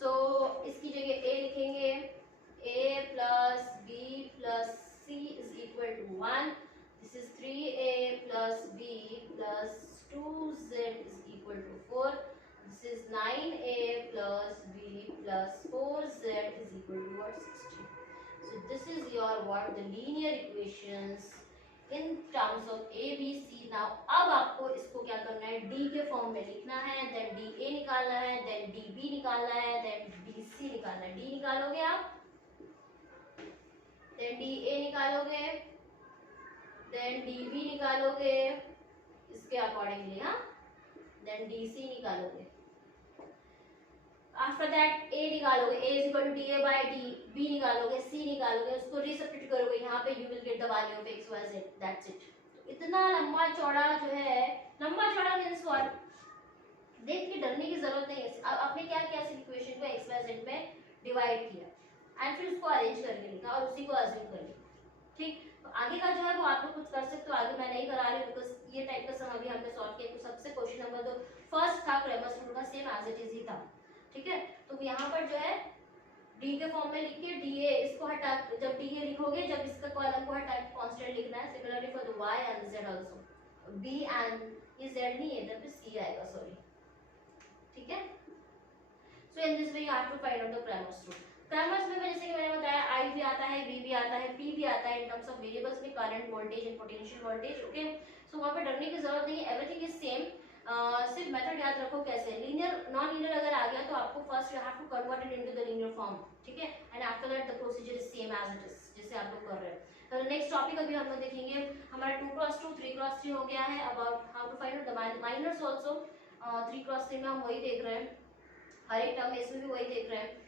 So इसकी जगह a लिखेंगे, a plus b plus c is equal to 1, this is 3a plus b plus 2z is equal to 4, this is 9a plus b plus 4z is equal to what 16। so this is your what the linear equations in terms of a b c। now अब आपको इसको क्या करना है, d के form में लिखना है, then da निकालना है, then db निकालना है, then dc निकालना है। d निकालोगे आप, then da निकालोगे, then db निकालोगे इसके अकॉर्डिंगली, हाँ, then dc निकालोगे, आफ्टर दैट a निकालोगे, a is equal to da by d, b निकालोगे, c निकालोगे, उसको रीसब्स्टिट्यूट करोगे यहाँ पे, you will get the value of x y z, that's it। तो इतना लंबा चौड़ा जो है, लंबा चौड़ा मींस व्हाट, देख के डरने की जरूरत नहीं है। अब आपने क्या किया, इस इक्वेशन को एक्स वाई जेड में डिवाइड किया एंड फिर उसको अरेंज करके लिखा और उसी को अज्यूम कर लिया। ठीक, तो आगे का जो है वो आप लोग कुछ कर सकते हो, आगे मैं नहीं करा रही बिकॉज ये टाइप का सम अभी हमने सॉल्व किया। तो सबसे क्वेश्चन नंबर जो फर्स्ट था क्रेमर्स रूल का सेम एज इट इज ही था। ठीक है, तो यहाँ पर जो है डी के फॉर्म में लिख के डी ए इसको हटा, जब डी ए लिखोगे जब इसका कॉलम को हटा के कांस्टेंट लिखना है। Similarly for the Y and Z also, B and ये जेड नहीं है इधर पे सी आएगा, सॉरी। ठीक है, so in this way you have to find out the Cramer's rule. Cramer's में जैसे कि मैंने बताया आई भी आता है, वी भी आता है, पी भी आता है इन टर्म्स ऑफ वेरिएबल्स में current, voltage and potential voltage. Okay, so वहां पे डरने की जरूरत नहीं है, एवरीथिंग इज सेम। सिर्फ मेथड याद रखो कैसे, लीनियर नॉन लीनियर अगर आ गया तो आपको first you have to convert it into the linear form. ठीक है, and after that the procedure is same as it is जैसे आप लोग कर रहे हैं। नेक्स्ट टॉपिक अभी हम लोग देखेंगे हमारा 2x2 3x3 हो गया है, about how to find out the minors also. 3x3 में हम वही देख रहे हैं, हर एक टर्म में इसमें भी वही देख रहे हैं।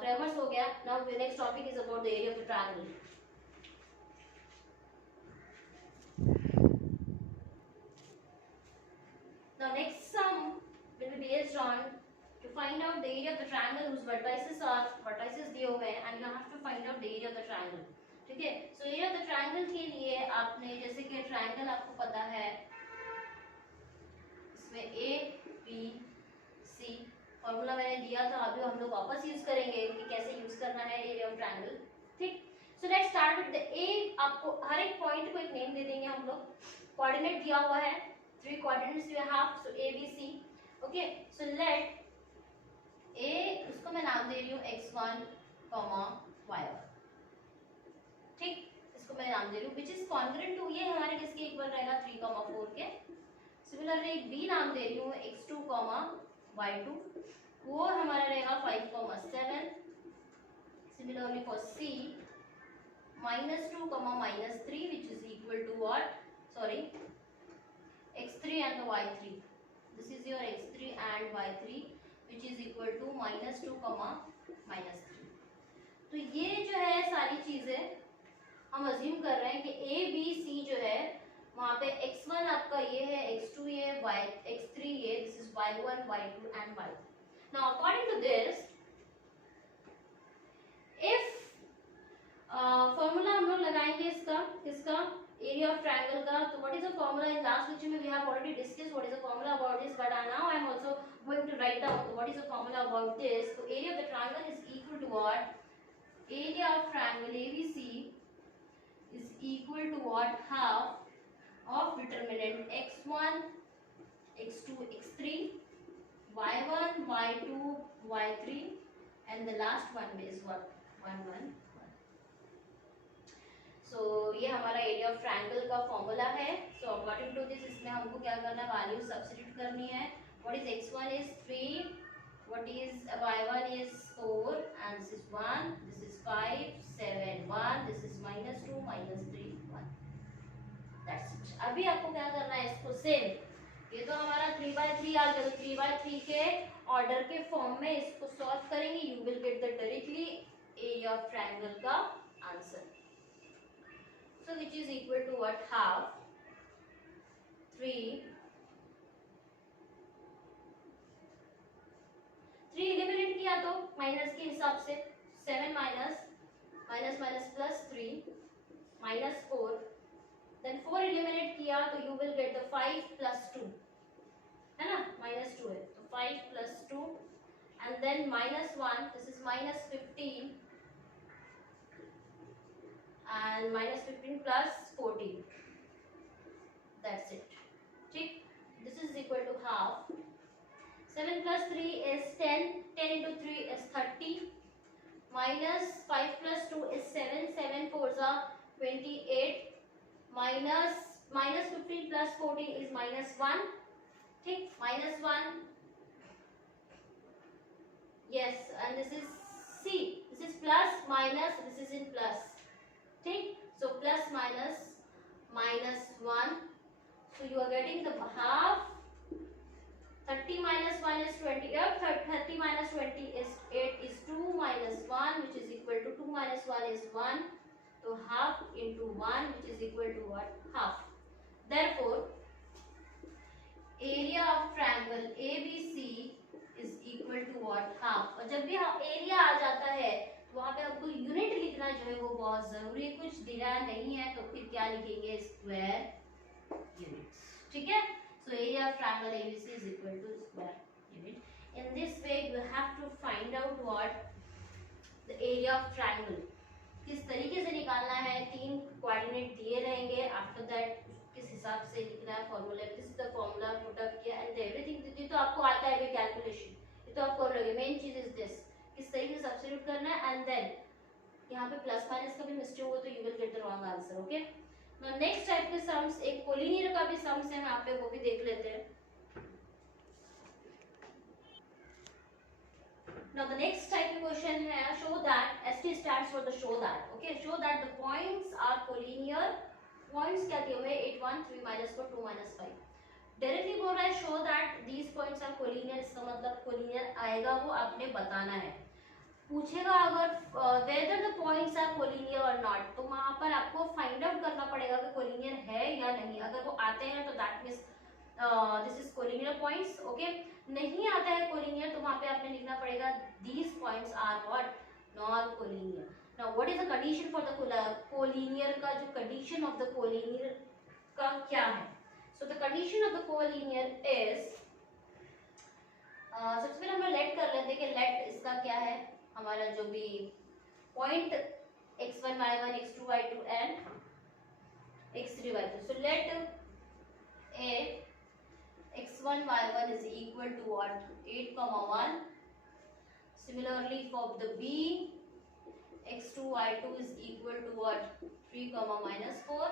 क्रेमर्स हो गया। Now the next topic is about the area of the triangle. Now next sum will be based on to find out the area of the triangle whose vertices दिए हुए हैं and you have to find out the area of the triangle. ठीक है, so area of the triangle के लिए आपने जैसे कि ट्रायंगल आपको पता है इसमें A B C फॉर्मूला मैंने दिया था, अभी हम लोग वापस यूज करेंगे कि कैसे यूज करना है एरिया ऑफ ट्रायंगल। ठीक, so let's start with the A. आपको हर एक पॉइंट को एक नेम दे देंगे हम लोग, कोऑर्डिनेट दिया हुआ है, 3 coordinates you have, so A B C. Okay, so let A, उसको मैं नाम दे रही हूँ x1, y1। ठीक, इसको मैं नाम दे रही हूँ which is congruent to, ये हमारे किसके इक्वल रहेगा 3, 4 के। सिमिलरली B नाम दे रही हूँ x2, y2, वो हमारा रहेगा 5, 7। Similarly for C -2, -3 which is equal to what, sorry, x3 and the y3. This is your x3 and y3 which is equal to -2, -3. तो ये जो है सारी चीजें हम अज्यूम कर रहे हैं कि a b c जो है वहां पे x1 आपका ये है, x2 ये, x3 ये, this is y1, y2 and y3. Now according to this, if formula हम लोग लगाएंगे इसका area of triangle का, तो what is the formula? in last lecture में we have already discussed what is the formula about this, but now I am also going to write down what is the formula about this. So area of the triangle is equal to what? Area of triangle ABC is equal to what? Half of determinant x1, x2, x3, y1, y2, y3 and the last one is what? 1, 1. सो ये हमारा area of triangle का formula है। So according to this इसमें हमको क्या करना है, value substitute करनी है। What is x1 is 3, what is y1 is 4 and this is 1, this is 5, 7, 1, this is -2, -3, 1। That's it. अभी आपको क्या करना है, इसको सेम, ये तो हमारा 3/3 आ गया, तो 3/3 के ऑर्डर के फॉर्म में इसको सॉल्व करेंगे, you will get the directly area of triangle का answer. So which is equal to what? Half 3 eliminate किया तो माइनस के हिसाब से 7 माइनस प्लस 3 -4, देन 4 एलिमिनेट किया तो यू विल गेट द 5 + 2, है ना, -2 है तो 5 + 2 and then -1, this is -15 and -15 plus 14, that's it. ठीक, this is equal to half. 7 plus 3 is 10, 10 into 3 is 30, minus 5 plus 2 is 7, 7 4s are 28, minus 15 plus 14 is -1, ठीक, -1, yes, and this is C, this is plus minus, this is in plus, ठीक, so plus minus -1, so you are getting the half. 30 minus 1 is 20, 30 minus 20 is 8, is 2 minus 1 which is equal to 2 minus 1 is 1, so half into 1 which is equal to what? Half. Therefore area of triangle ABC is equal to what, half. और जब भी area आ जाता है तो वहां पे आपको unit लिखना जो है वो बहुत जरूरी है। कुछ दिया नहीं है तो फिर क्या लिखेंगे, स्क्वायर यूनिट्स, ठीक है। So area of triangle ABC is equal to square unit. In this way you have to find out what the area of triangle. किस तरीके से निकालना है, 3 कोऑर्डिनेट दिए रहेंगे, आफ्टर दैट किस हिसाब से लिखना है formula, this is the formula put up किया एंड एवरीथिंग। ये तो आपको आता है वे कैलकुलेशन, ये तो आपको लगे। मेन चीज इज दिस, किस तरीके से सब्स्टिट्यूट करना है एंड देन यहाँ पे प्लस माइनस का भी मिस्टेक हो तो you will get the wrong answer, okay. Now next type के सम्स, एक कोलिनियर का भी सम्स है, यहाँ पे वो भी देख लेते हैं। Now the next type of question है, show that, ST stands for the show that, okay, show that the points are collinear। points क्या दिए हुए, 8 1 3 -4 2 -5। डायरेक्टली बोल रहा है show that these points are collinear, इसका मतलब collinear आएगा, वो आपने बताना है। पूछेगा अगर whether the points are collinear or not, तो वहां पर आपको फाइंड आउट करना पड़ेगा कि collinear है या नहीं। अगर वो आते हैं तो that means this is collinear points, okay. नहीं आता है कोलिनियर तो वहां पे आपने लिखना पड़ेगा these points are what, non collinear. Now what is the condition for the collinear का, जो कंडीशन ऑफ द कोलिनियर का क्या है। So the condition of the collinear is, सबसे पहले हम लेट कर लेते हैं कि लेट इसका क्या है, हमारा जो भी point x1 y1 x2 y2 and x3 y3। So let a x1 y1 is equal to what, 8 1। similarly for the b, x2 y2 is equal to what, 3 -4,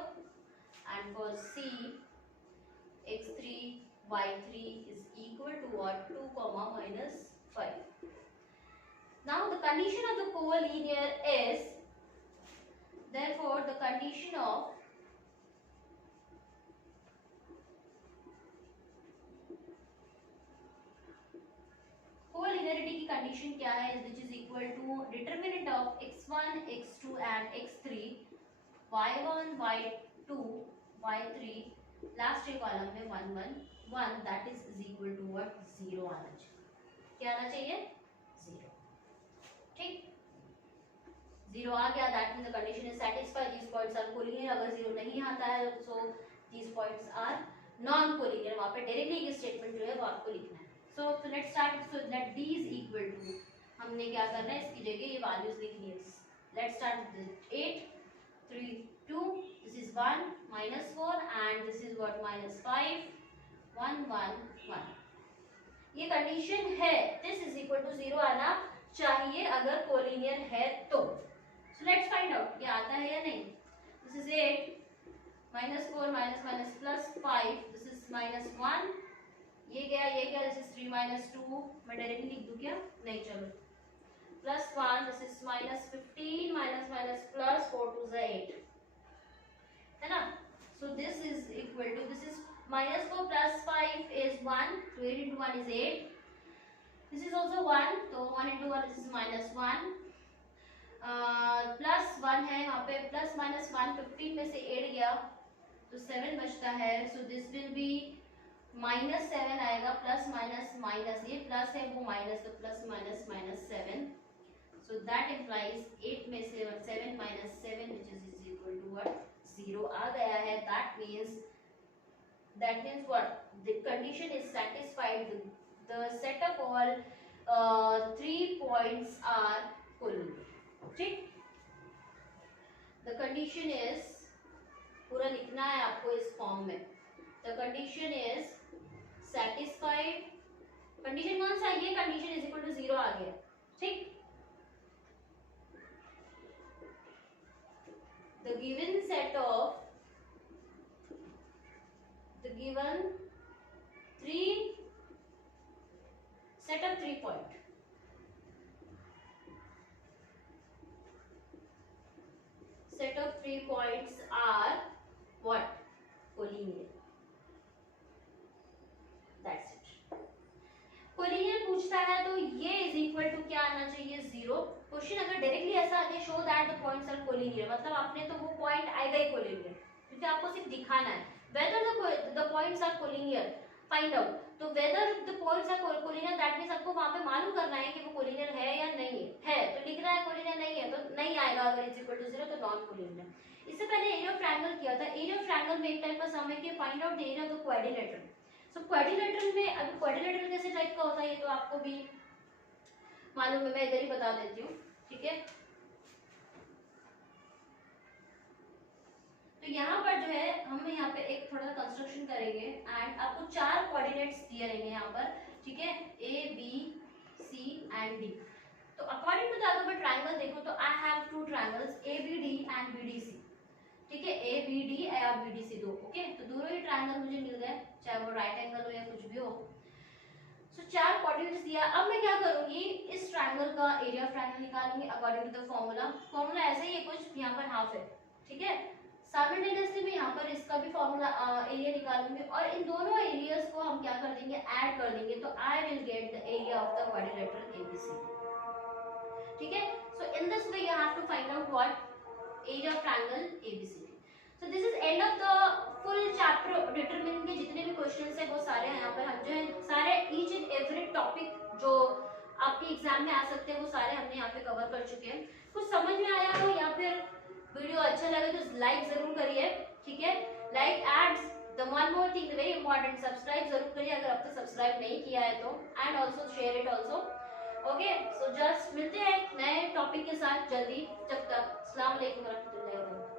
and for c, x3 y3 is equal to what, 2 -5। now the condition of the collinear is, therefore the condition of collinearity की condition क्या है, which is equal to determinant of x1 x2 and x3 y1 y2 y3 last एक column में 1 1 1, that is equal to what, 0 आना चाहिए। क्या आना चाहिए, 0, ठीक। 0 आ गया, that means the condition is satisfied, these points are collinear। अगर 0 नहीं आता है so these points are non collinear। वहां पे डायरेक्टली ये स्टेटमेंट जो है वो आपको लिखना है। So let's start, so let d is equal to, हमने क्या करना है, इसकी जगह ये वैल्यूज लिखनी है। Let's start with 8 3 2, this is 1 -4 and this is what, -5 1 1 1। ये कंडीशन है, this is equal to 0 आना चाहिए अगर कोलिनियर है तो। So let's find out ये आता है या नहीं। This is 8 -4 -+5, this is -1, ये गया दिस इज 3 -2, मैं डायरेक्टली लिख दूं क्या, नहीं, चलो +1, दिस इज -15 +4 2 is 8, है ना। So this is equal to, this is -4 +5 is 1, so 8 into 1 is 8, this is also 1, तो 1 into 1 is -1, +1 है वहाँ पे, +-1 15 में से 8 गया तो 7 बचता है। सो दिस विल बी -7 आएगा, प्लस माइनस माइनस, ये प्लस है वो माइनस, तो +-7। सो दैट इम्प्लाइज 8 में से 7 - 7 which is equal to what, 0 आ गया है। That means what, the condition is satisfied, the set of all 3 points are collinear, ठीक। the condition is, पूरा लिखना है आपको इस फॉर्म में, the condition is satisfied, condition कौन सा है, ये कंडीशन इज इक्वल टू 0 आ गया, ठीक। the given set of the given 3 set of 3 point, set of 3 points are what, collinear, that's it। Collinear पूछता है तो ये इज इक्वल टू क्या आना चाहिए, 0। क्वेश्चन अगर डायरेक्टली ऐसा आगे show that the points are collinear, मतलब आपने तो वो पॉइंट आएगा ही कोलिनियर, क्योंकि आपको सिर्फ दिखाना है whether the points are collinear। Find out, तो whether the points are collinear, that means आपको वहां पे मालूम करना है कि वो कोलिनियर है या नहीं है। तो लिख रहा है कोलिनियर नहीं है तो नहीं आएगा, अगर इज इक्वल टू 0 तो नॉन कोलिनियर। इससे पहले एरिया ऑफ ट्रायंगल किया था। एरिया ऑफ ट्रायंगल में एक टाइप का सम है कि find out the area of the quadrilateral. So quadrilateral में, अब क्वाड्रिलेटरल कैसे टाइप का होता है ये तो आपको भी मालूम है, मैं इधर ही बता देती हूँ, ठीक है। तो यहाँ पर जो है हम यहाँ पे एक थोड़ा सा कंस्ट्रक्शन करेंगे एंड आपको 4 कोऑर्डिनेट्स दिए रहेंगे यहाँ पर, ठीक है, A B C and D. तो अकॉर्डिंग टू द अगर ट्रायंगल देखो तो I have 2 triangles A B D and B D C, ठीक है, ए बी डी या बी डी सी 2, ओके। तो दोनों ही ट्रायंगल मुझे मिल गए, चाहे वो राइट एंगल हो या कुछ भी हो। सो 4 कोऑर्डिनेट्स दिया। अब मैं क्या करूंगी, इस ट्रायंगल का एरिया ऑफ ट्रायंगल निकालूंगी according to the formula. Formula ऐसे ही है कुछ, यहाँ पर हाफ है, ठीक है। साइमल्टेनियसली मैं यहाँ पर इसका भी फॉर्मूला एरिया निकालूंगी और इन दोनों एरियाज को हम क्या कर देंगे, ऐड कर देंगे, तो I will get the area of the quadrilateral ABC, ठीक है। So in this way you have to find out what area of triangle ABC. So this is end of the full chapter. Determinant के जितने भी questions है वो सारे यहाँ पर हम जो है सारे ईच एंड एवरी टॉपिक जो आपके एग्जाम में आ सकते हैं वो सारे हमने यहाँ पे कवर कर चुके हैं। कुछ समझ में आया हो या फिर वीडियो अच्छा लगे तो लाइक जरूर करिए, ठीक है। Like ads the one more thing very important, subscribe जरूर करिए अगर अब तक सब्सक्राइब नहीं किया है तो, and also share it also, okay. So just मिलते हैं नए टॉपिक के साथ जल्दी, जब तक अस्सलाम वालेकुम व रहमतुल्लाहि व बरकातहू।